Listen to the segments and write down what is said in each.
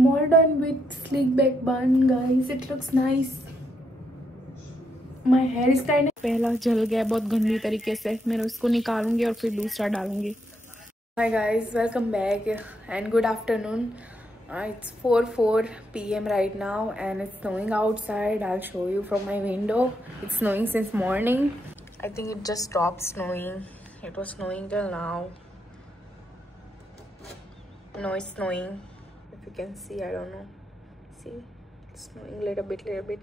I'm all done with sleek back bun, guys. It looks nice. My hair is kind of पहला जल गया बहुत गंदी तरीके से. मैं उसको निकालूंगी और फिर दूसरा डालूंगी. Hi guys, welcome back and good afternoon. It's 4:04 p.m. right now and it's snowing outside. I'll show you from my window. It's snowing since morning. I think it just stopped snowing. It was snowing till now. No, it's snowing. If you can see, I don't know. See, it's snowing little bit.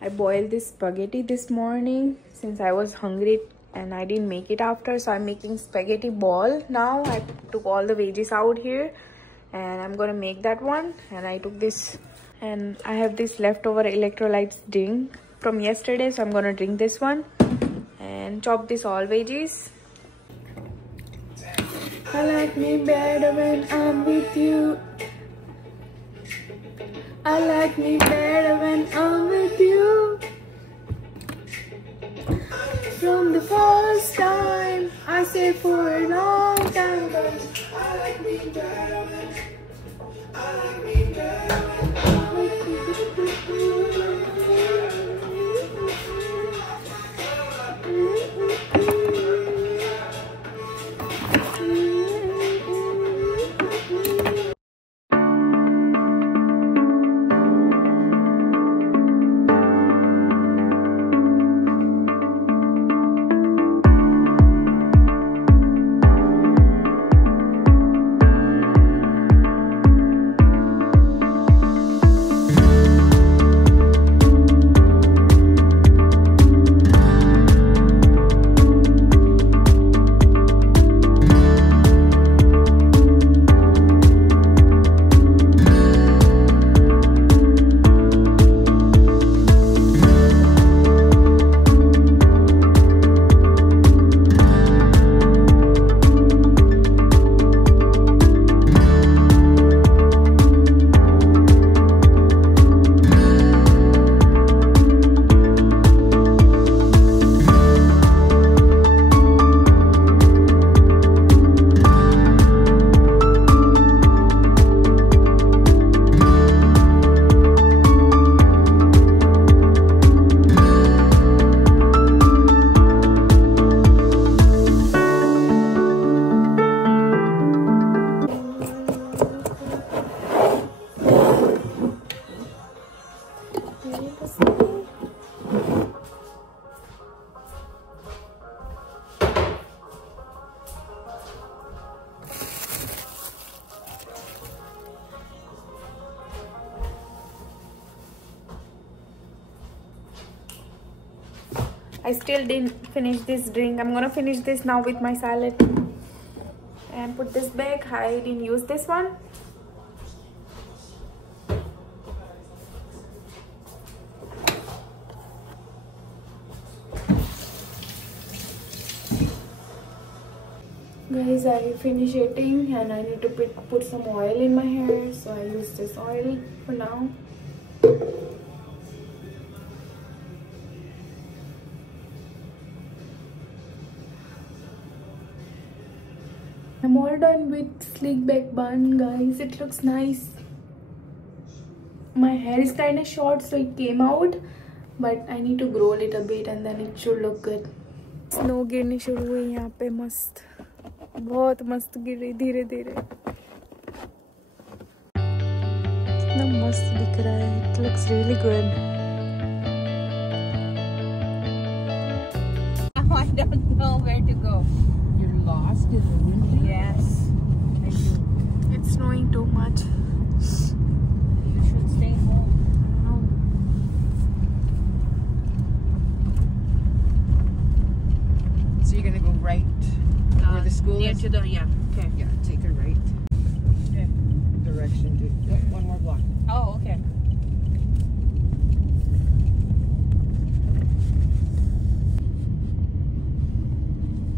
I boiled this spaghetti this morning since I was hungry and I didn't make it after, so I'm making spaghetti ball now. I took all the veggies out here and I'm gonna make that one. And I took this and I have this leftover electrolytes drink from yesterday, so I'm gonna drink this one and chop this all veggies. I like me better when I'm with you. I like me better when I'm with you. From the first time, I said for a long time, I like me better when I like me better when I'm with you. I still didn't finish this drink. I'm gonna finish this now with my salad and put this back. I didn't use this one. Guys, I finished eating and I need to put some oil in my hair, so I use this oil for now. I'm all done with sleek back bun, guys. It looks nice. My hair is kind of short, so it came out, but I need to grow a little bit and then it should look good. Snow गिरनी शुरू हुई यहाँ पे. मस्त, बहुत मस्त गिर रही धीरे धीरे. इतना मस्त दिख रहा है. It looks really good. I don't know where to go. You're lost in the winter? Yes. It's snowing too much. You should stay home. So you're gonna go right where the school near is? to the, yeah. Okay. Yeah, take a right Okay. direction to one more block. Oh, okay.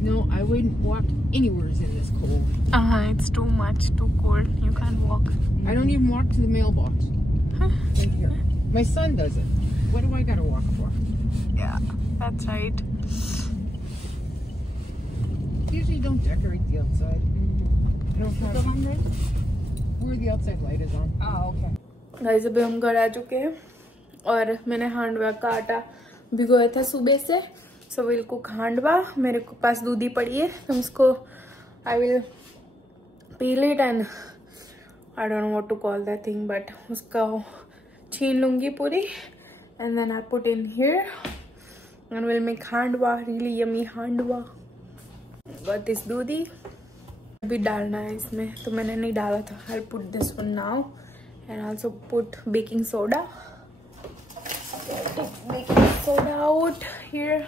No, I wouldn't walk anywhere in this cold. It's too much, too cold. You can't walk. I don't even walk to the mailbox. Right here. My son does it. What do I gotta walk for? Yeah, that's right. Usually don't decorate the outside. I don't have where the outside light is on. Oh, okay. Guys अभी हम घर आ चुके हैं और मैंने हांडवा का आटा भिगोया था सुबह से. So will cook handvo. मेरे को पास दूधी पड़ी है तो उसको I will peel it and I don't know what to call that thing but उसका छीन लूंगी पूरी and then I put in here and will make handvo. Really yummy handvo. Got this दूधी भी डालना है इसमें तो मैंने नहीं डाला था. I put this one now and also put baking soda. Take baking soda out here.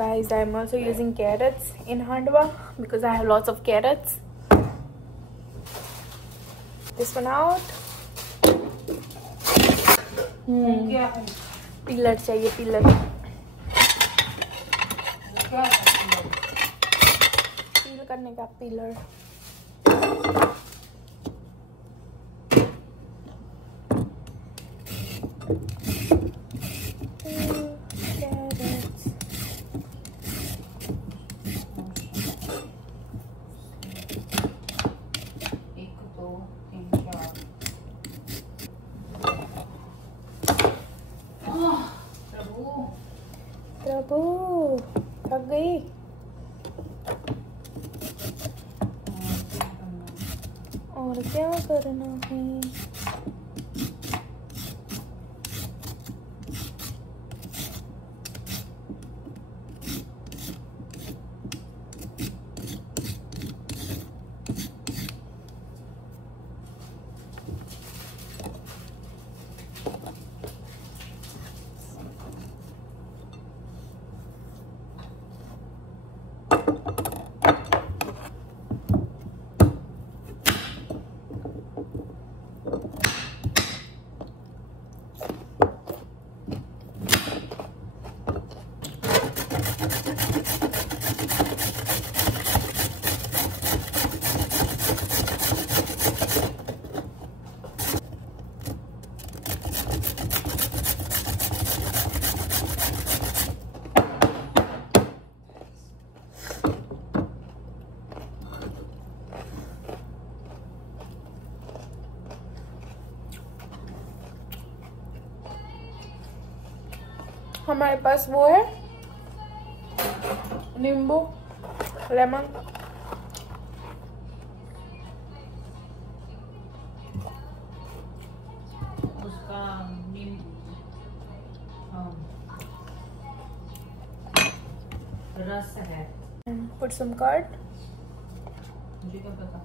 Guys, I'm also using carrots in handwa because I have lots of carrots. This one out. Peeler चाहिए peeler. पील करने का peeler. प्रभु थक गई. और क्या करना है. हमारे पास वो है नींबू लेमन. उसका रस है. Put some curd. मुझे क्या पता.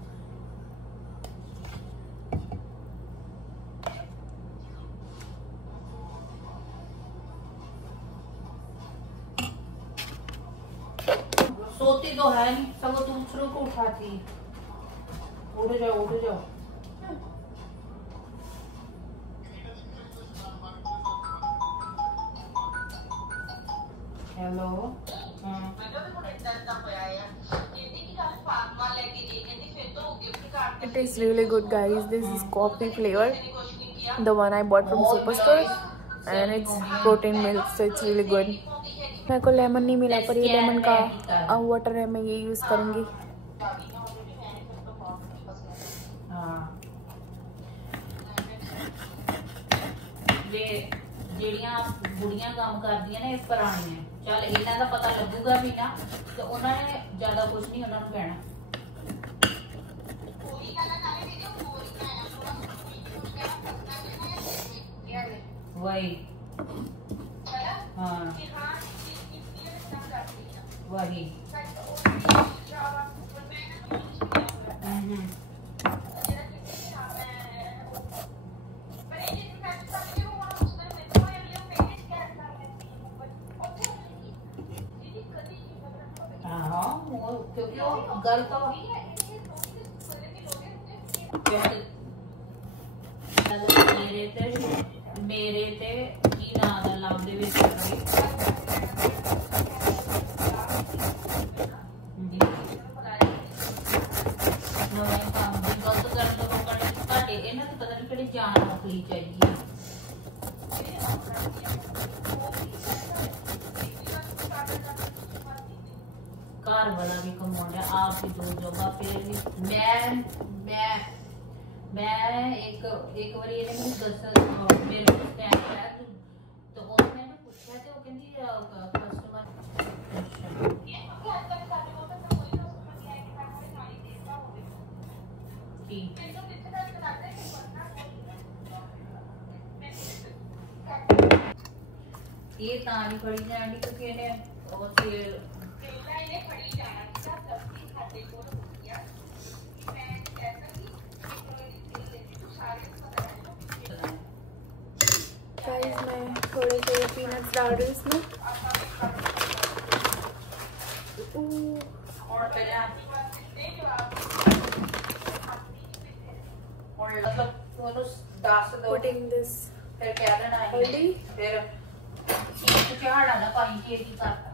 सोती तो है नहीं सब दूसरों को उठाती. उठ जाओ उठ जाओ. Hello. It is really good, guys. This is coffee flavor, the one I bought from Superstore, and it's protein milk, so it's really good. मेरे को लेमन नहीं मिला पर ये लेमन का वाटर है, मैं ये यूज करूंगी. ਜਿਹੜੀਆਂ ਬੁੜੀਆਂ ਕੰਮ ਕਰਦੀਆਂ ਨੇ ਇਹ ਪੁਰਾਣੀਆਂ. ਚੱਲ ਇਹਨਾਂ ਦਾ ਪਤਾ ਲੱਗੂਗਾ ਵੀ ਨਾ ਤੇ ਉਹਨਾਂ ਨੇ ਜ਼ਿਆਦਾ ਕੁਝ ਨਹੀਂ ਉਹਨਾਂ ਨੂੰ ਕਹਿਣਾ. वही हाँ वही क्योंकि वो गल तो मेरे ते की नाम दा नाम दे विच जान रखनी चाहिए. घर वाला भी कमाने आप भी दो जगह फिर भी मैं एक बारी ਇਹਨੇ ਮੈਨੂੰ ਦੱਸ ਮੇਰੇ ਕੋਲ ਸਕੈਨ ਆਇਆ तो वो मैंने पूछा तो वो कहती कस्टमर ये तानी खड़ी जानी क्योंकि इन्हें और फिर गाइस मैं थोड़े से पीनट्स डाल रही हूँ इसमें। और मतलब दोनों 10 दो Putting this फिर क्या देना है हल्दी फिर चीज चढ़ा ना पाई की एक ही करता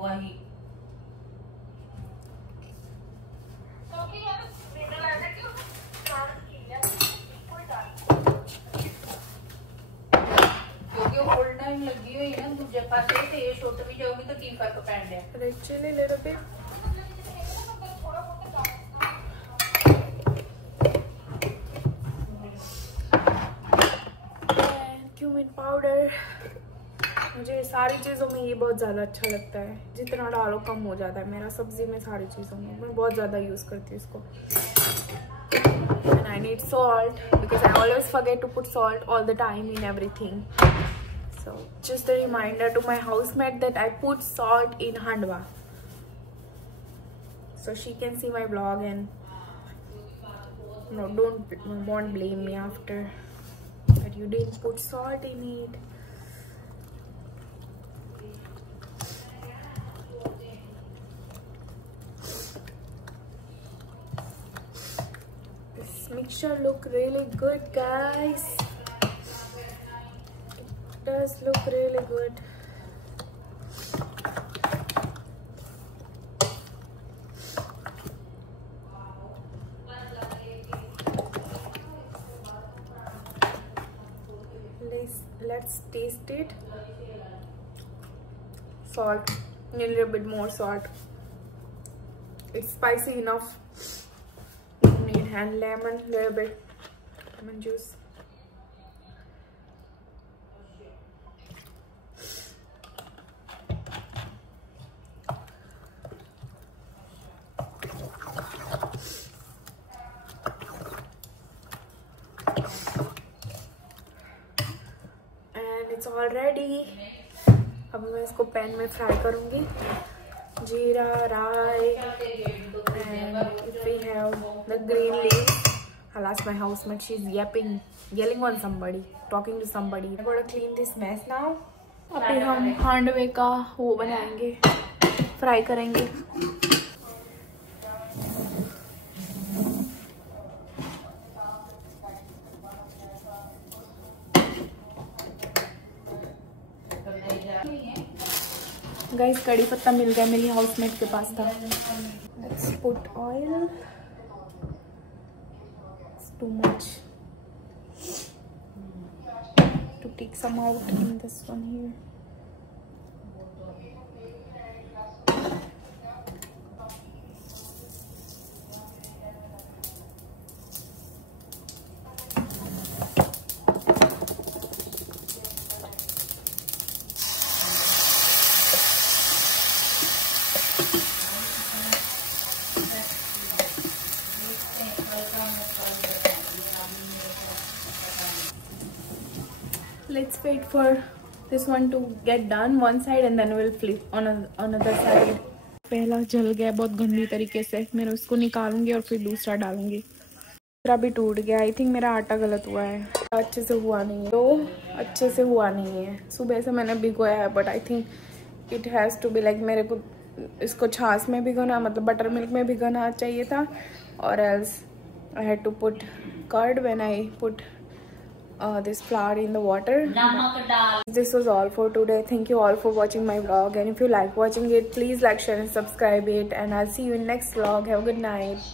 वही क्योंकि होल्ड टाइम लगी हुई है ना दूसरे पासे ते ये छोट भी जाओगी तो की फर्क पैण दिया red chilli little bit cumin powder। मुझे सारी चीज़ों में ये बहुत ज़्यादा अच्छा लगता है, जितना डालो कम हो जाता है मेरा सब्जी में। सारी चीज़ों में मैं बहुत ज़्यादा यूज़ करती हूँ इसको। And I need salt because I always forget to put salt all the time in everything. So just a reminder to my housemate that I put salt in handwa, so she can see my vlog and won't blame me after that you didn't put salt in it. This mixture look really good, guys. It does look really good. Let's taste it. Salt, a little bit more salt. It's spicy enough. You need hand lemon, little bit lemon juice. It's all ready. अब मैं इसको pan में fry करूंगी। जीरा, राई, and if we have the green leaves. I'll ask my housemate. She's yelling on somebody, talking to somebody. I'm gonna clean this mess now. अभी हम हांडवे का वो बनाएंगे, फ्राई करेंगे। गाइस कड़ी पत्ता मिल गया, मेरी हाउसमेट के पास था। Let's put oil. It's too much to take some out in this one here. Let's wait for this one to get done one side and then we'll flip on another side. पहला जल गया बहुत गंदी तरीके से, मैं उसको निकालूंगी और फिर दूसरा डालूंगी। दूसरा भी टूट गया। आई थिंक मेरा आटा गलत हुआ है, अच्छे से हुआ नहीं है, तो अच्छे से हुआ नहीं है। सुबह से मैंने भिगोया है but I think it has to be like, मेरे को इसको छाछ में भिगोना, मतलब बटर मिल्क में भिगोना चाहिए था, और else I had to put curd when I put this flour in the water. This was all for today. Thank you all for watching my vlog, and if you like watching it, please like, share and subscribe it, and I'll see you in next vlog. Have a good night.